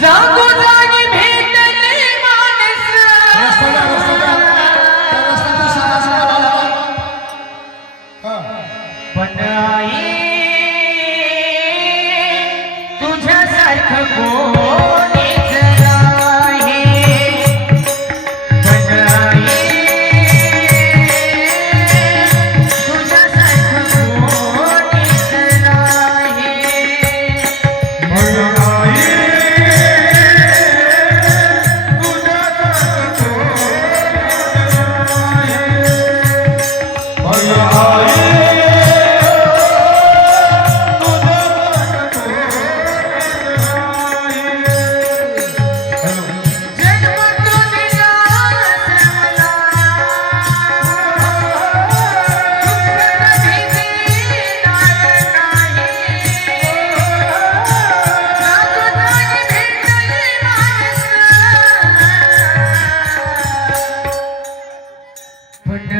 杨多多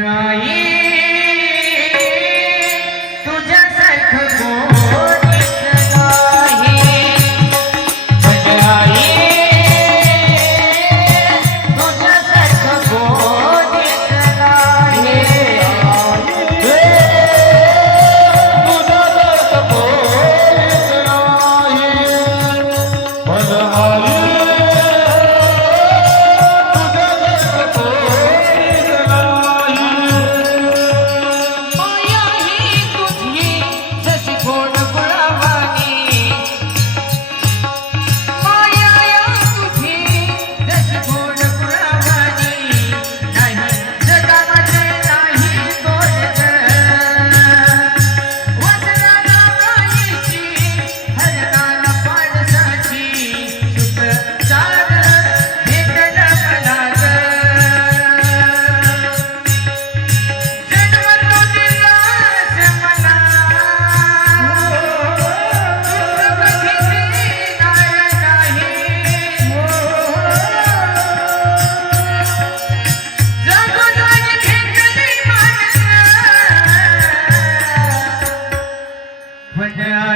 Yeah. Yeah.